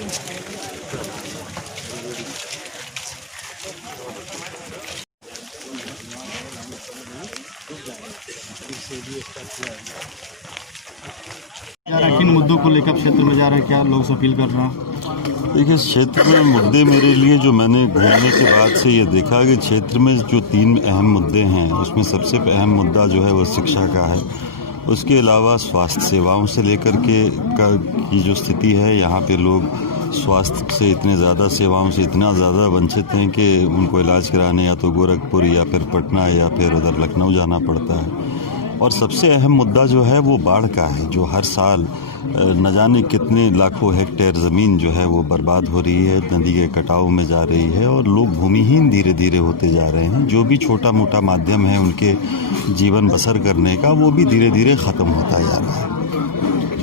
किन मुद्दों को लेकर क्षेत्र में जा रहे हैं, क्या लोग से अपील कर रहे हैं? देखिए, इस क्षेत्र में मुद्दे मेरे लिए जो मैंने घूमने के बाद से ये देखा कि क्षेत्र में जो 3 अहम मुद्दे हैं उसमें सबसे अहम मुद्दा जो है वो शिक्षा का है। उसके अलावा स्वास्थ्य सेवाओं से लेकर के की जो स्थिति है, यहाँ पे लोग स्वास्थ्य से इतने ज़्यादा सेवाओं से इतना ज़्यादा वंचित हैं कि उनको इलाज कराने या तो गोरखपुर या फिर पटना या फिर उधर लखनऊ जाना पड़ता है। और सबसे अहम मुद्दा जो है वो बाढ़ का है, जो हर साल न जाने कितने लाखों हेक्टेयर ज़मीन जो है वो बर्बाद हो रही है, नदी के कटाव में जा रही है और लोग भूमिहीन धीरे धीरे होते जा रहे हैं। जो भी छोटा मोटा माध्यम है उनके जीवन बसर करने का, वो भी धीरे धीरे ख़त्म होता जा रहा है।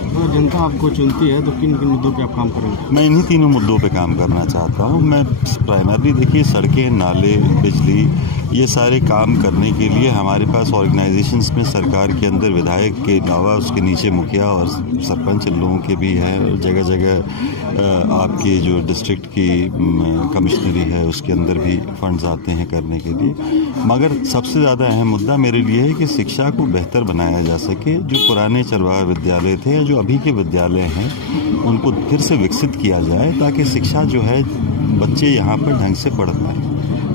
तो जनता आपको चुनती है तो किन किन मुद्दों पे आप काम करेंगे? मैं इन्हीं तीनों मुद्दों पे काम करना चाहता हूँ। मैं प्राइमरली देखिए, सड़कें, नाले, बिजली, ये सारे काम करने के लिए हमारे पास ऑर्गेनाइजेशंस में सरकार के अंदर विधायक के अलावा उसके नीचे मुखिया और सरपंच इन लोगों के भी हैं। जगह जगह आपकी जो डिस्ट्रिक्ट की कमिश्नरी है उसके अंदर भी फंड्स आते हैं करने के लिए। मगर सबसे ज़्यादा अहम मुद्दा मेरे लिए है कि शिक्षा को बेहतर बनाया जा सके। जो पुराने चरवाहा विद्यालय थे या जो अभी के विद्यालय हैं उनको फिर से विकसित किया जाए ताकि शिक्षा जो है बच्चे यहाँ पर ढंग से पढ़ पाएँ।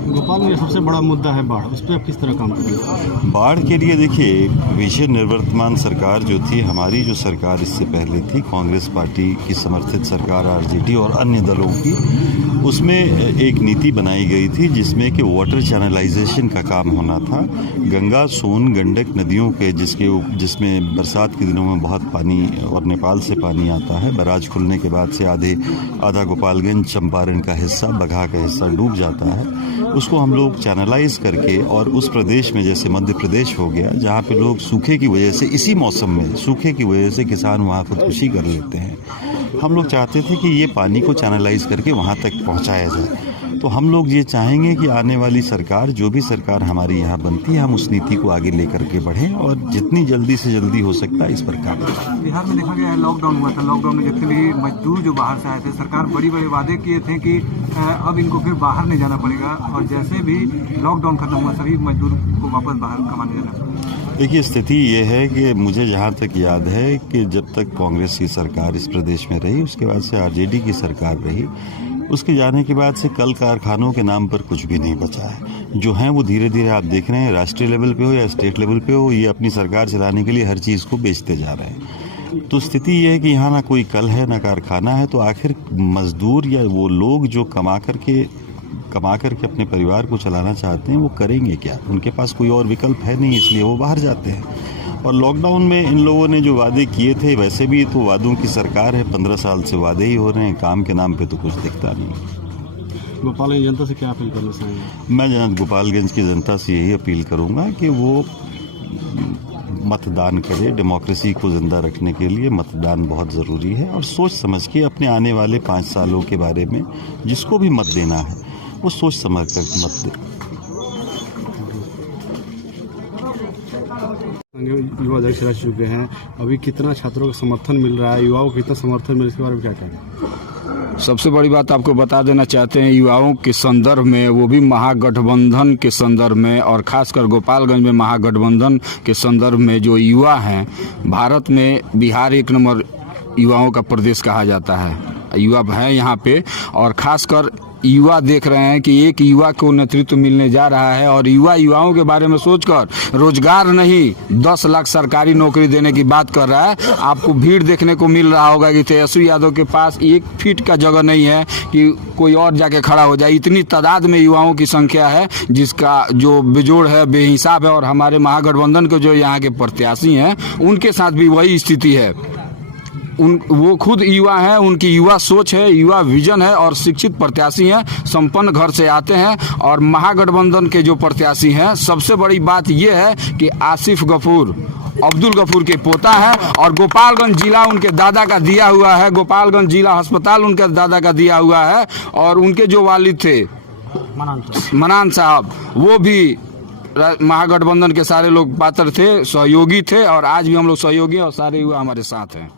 भोपाल में सबसे बड़ा मुद्दा है बाढ़, उस पर आप किस तरह काम करेंगे? बाढ़ के लिए देखिए, विषय निवर्तमान सरकार जो थी, हमारी जो सरकार इससे पहले थी, कांग्रेस पार्टी की समर्थित सरकार, आरजेडी और अन्य दलों की, उसमें एक नीति बनाई गई थी जिसमें कि वाटर चैनलाइजेशन का काम होना था। गंगा, सोन, गंडक नदियों के जिसमें बरसात के दिनों में बहुत पानी और नेपाल से पानी आता है, बराज खुलने के बाद से आधा गोपालगंज, चंपारण का हिस्सा, बगहा का हिस्सा डूब जाता है। उसको हम लोग चैनलाइज करके, और उस प्रदेश में जैसे मध्य प्रदेश हो गया जहाँ पे लोग सूखे की वजह से, इसी मौसम में सूखे की वजह से किसान वहाँ खुदकुशी कर लेते हैं, हम लोग चाहते थे कि ये पानी को चैनलाइज करके वहाँ तक पहुँचाया जाए। तो हम लोग ये चाहेंगे कि आने वाली सरकार, जो भी सरकार हमारी यहाँ बनती है, हम उस नीति को आगे लेकर के बढ़ें और जितनी जल्दी से जल्दी हो सकता है इस पर काम करें। बिहार में देखा गया है, लॉकडाउन हुआ था, लॉकडाउन में जितने भी मजदूर जो बाहर से आए थे, सरकार बड़ी बड़े वादे किए थे कि अब इनको फिर बाहर नहीं जाना पड़ेगा, और जैसे भी लॉकडाउन खत्म हुआ सभी मजदूर को वापस बाहर कमाने जाना पड़ा। देखिए, स्थिति ये है कि मुझे जहाँ तक याद है कि जब तक कांग्रेस की सरकार इस प्रदेश में रही, उसके बाद से आरजेडी की सरकार रही, उसके जाने के बाद से कल कारखानों के नाम पर कुछ भी नहीं बचा है। जो हैं वो धीरे धीरे आप देख रहे हैं, राष्ट्रीय लेवल पे हो या स्टेट लेवल पे हो, ये अपनी सरकार चलाने के लिए हर चीज़ को बेचते जा रहे हैं। तो स्थिति ये है कि यहाँ ना कोई कल है ना कारखाना है, तो आखिर मजदूर या वो लोग जो कमा करके अपने परिवार को चलाना चाहते हैं वो करेंगे क्या? उनके पास कोई और विकल्प है नहीं, इसलिए वो बाहर जाते हैं। और लॉकडाउन में इन लोगों ने जो वादे किए थे, वैसे भी तो वादों की सरकार है, 15 साल से वादे ही हो रहे हैं, काम के नाम पे तो कुछ दिखता नहीं। भोपाल की जनता से क्या अपील करना चाहेंगे? मैं गोपालगंज की जनता से यही अपील करूंगा कि वो मतदान करे। डेमोक्रेसी को जिंदा रखने के लिए मतदान बहुत ज़रूरी है, और सोच समझ के अपने आने वाले 5 सालों के बारे में जिसको भी मत देना है वो सोच समझ कर मत दे। युवा अध्यक्ष रह चुके हैं, अभी कितना छात्रों का समर्थन मिल रहा है, युवाओं को कितना समर्थन मिल, इसके बारे में क्या कहेंगे? सबसे बड़ी बात आपको बता देना चाहते हैं, युवाओं के संदर्भ में, वो भी महागठबंधन के संदर्भ में, और खासकर गोपालगंज में महागठबंधन के संदर्भ में जो युवा हैं, भारत में बिहार 1 नंबर युवाओं का प्रदेश कहा जाता है। युवा हैं यहाँ पे, और खासकर युवा देख रहे हैं कि एक युवा को नेतृत्व मिलने जा रहा है, और युवाओं के बारे में सोचकर रोजगार नहीं 10 लाख सरकारी नौकरी देने की बात कर रहा है। आपको भीड़ देखने को मिल रहा होगा कि तेजस्वी यादव के पास 1 फीट का जगह नहीं है कि कोई और जाके खड़ा हो जाए। इतनी तादाद में युवाओं की संख्या है जिसका जो बेजोड़ है, बेहिसाब है, और हमारे महागठबंधन के जो यहाँ के प्रत्याशी हैं उनके साथ भी वही स्थिति है। वो खुद युवा हैं, उनकी युवा सोच है, युवा विजन है, और शिक्षित प्रत्याशी हैं, संपन्न घर से आते हैं। और महागठबंधन के जो प्रत्याशी हैं, सबसे बड़ी बात ये है कि आसिफ गफूर अब्दुल गफूर के पोता है, और गोपालगंज जिला उनके दादा का दिया हुआ है, गोपालगंज जिला अस्पताल उनके दादा का दिया हुआ है। और उनके जो वालिद थे मनान साहब, वो भी महागठबंधन के सारे लोग पात्र थे, सहयोगी थे, और आज भी हम लोग सहयोगी हैं, और सारे युवा हमारे साथ हैं।